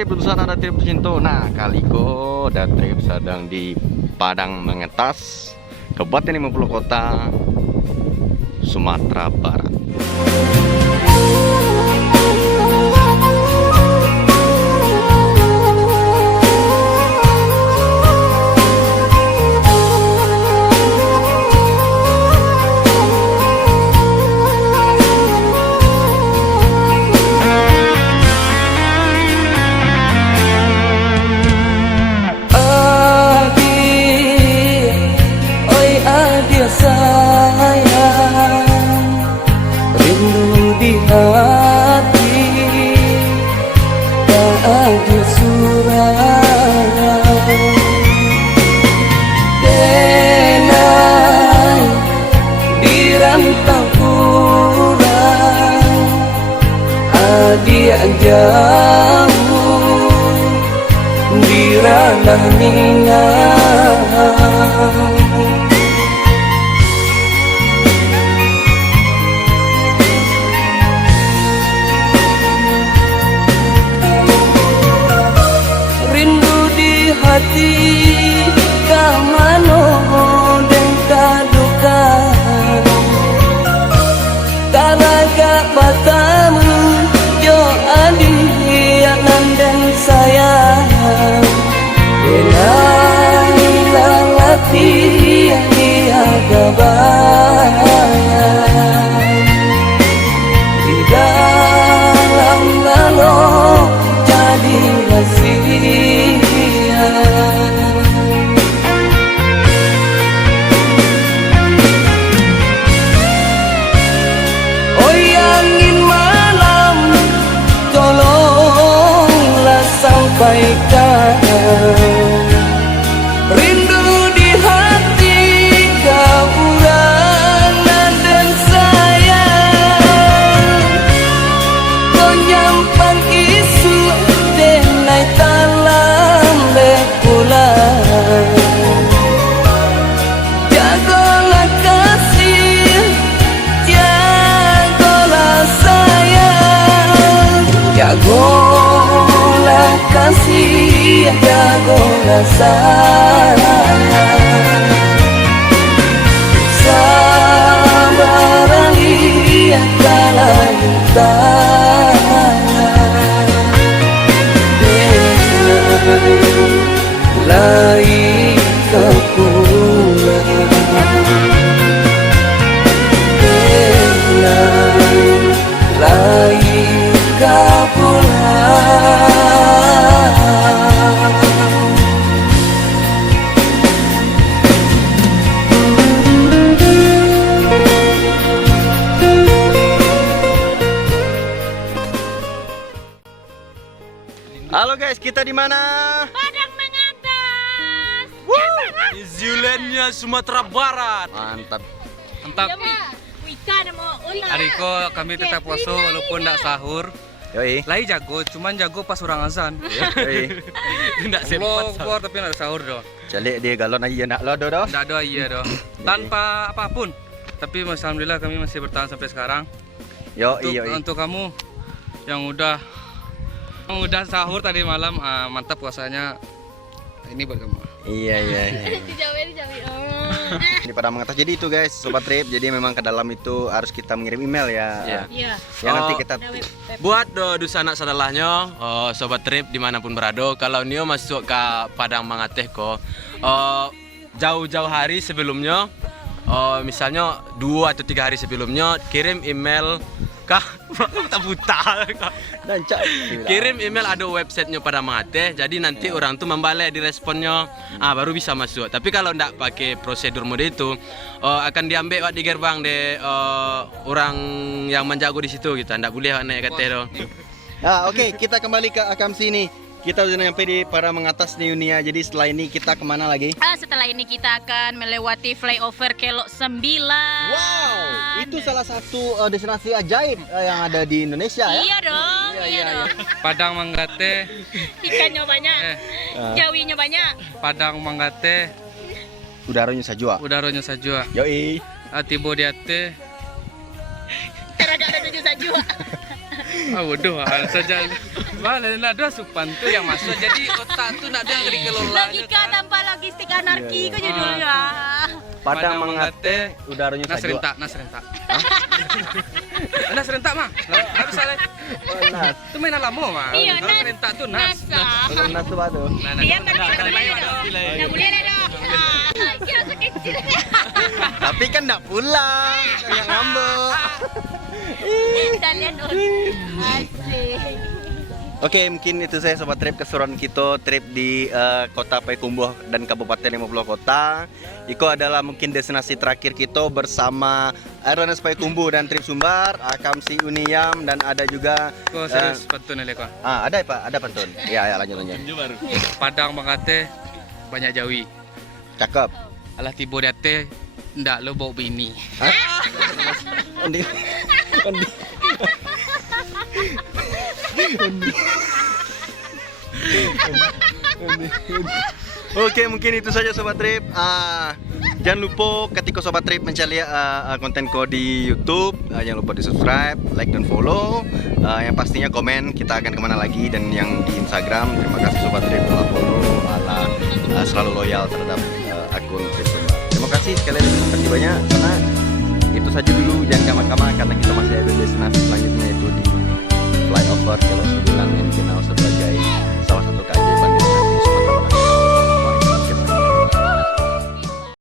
trip di sana, ada trip di situ. Nah, kaliko ada trip sedang di Padang Mengetas, Kabupaten 50 Kota, Sumatera Barat. Jauh di ranah Minang, rindu di hati kamano dan kaduka taraga batamu yo adi dan sayang benai lalati dia kebayang di dalam lalo jadi rahasia. Oh angin malam tolonglah sampaikan rindu di hati kekurangan dan sayang kau nyampang isu denai talam bekulan jagolah kasih jagolah sayang jagolah kasih jagolah sayang sabar lihat kalah lai kepulang lai kepulang. Halo guys, kita di mana? Padang Mengatas. New Zealandnya Sumatera Barat. Mantap. Mantap. Ariko kami tetap puasa walaupun tidak sahur. Yoi. Lai jago, cuman jago pas orang azan. Yoi. Tidak sempat keluar tapi tidak sahur doh. Calik dia galon aja nak lo doh. Tidak ada iya doh. Tanpa apapun. Tapi alhamdulillah kami masih bertahan sampai sekarang. Yoi. Untuk kamu yang udah sahur tadi malam, mantap puasanya. Ini buat kamu. Iya. Dijawab. Di Padang Mengetas. Jadi itu guys, sobat trip. Jadi memang ke dalam itu harus kita mengirim email ya. Iya. Ya nanti kita Buat do sanak sadalahnya, sobat trip dimanapun berada, kalau Nio masuk ke Padang Mengateh ko, jauh-jauh hari sebelumnya, misalnya 2 atau 3 hari sebelumnya, kirim email kah tak buta kirim email ada websitenya Padang Mengateh, jadi nanti orang tuh membalik di responnya, baru bisa masuk. Tapi kalau ndak pakai prosedur mode itu, akan diambil di gerbang de orang yang menjago di situ gitu, ndak boleh naik kata itu. Oke, kita kembali ke Akam sini. Kita udah nyampe di Padang Mengatas nih Unia. Jadi setelah ini kita kemana lagi? Setelah ini kita akan melewati flyover Kelok 9. Wow, itu salah satu destinasi ajaib yang ada di Indonesia ya? Iya dong. Iya. Padang Mengateh, Ikannya banyak, jawinya banyak. Padang Mengateh, Udaranya sajua. udaranya sajua. Yoi. Tibo di ate, Teraga ada 7 saja. Bodoh saja. Malah ada asupan tuh yang masuk. Jadi otak tuh nak ada yang dikelola. Logika tanpa logistik anarki kok judulnya. Padang Mengate, udaranya Nas sejuk. rentak, nas rentak. Nas rentak mah. Harus salah. Nas. Itu mainan lama mah. Iya, Kalau nas. rentak tuh nas. Kalau Nas tuh apa tuh? Iya, tapi nggak boleh dong. Nggak boleh dong. Kira sekecil. Tapi kan nggak pulang, yang ngambek. Dan lihat asik. Oke, mungkin itu saya Sobat Trip keseruan kita trip di Kota Payakumbuh dan Kabupaten 50 Kota. Itu adalah mungkin destinasi terakhir kita bersama Aerones Payakumbuh dan Trip Sumbar, Akamsi Uniyam dan ada juga Kok serius pantun ini kok. ada Pak, ada pantun. Ya, lanjut. Padang Mengate banyak jawi. Cakep. Alah tiba date ndak lo bawa bini. Hah? Undi. Oke, mungkin itu saja Sobat Trip. Jangan lupa ketika Sobat Trip mencari kontenku di YouTube, jangan lupa di subscribe, like dan follow. Yang pastinya komen kita akan kemana lagi, dan yang di Instagram terima kasih Sobat Trip telah follow, selalu loyal terhadap akun Trip Sumbar. Terima kasih sekali lagi, terima kasih banyak. Karena itu saja dulu, jangan kama-kama karena kita masih ada destinasi selanjutnya, itu di flyover Kelok 9 yang dikenal sebagai salah satu KJ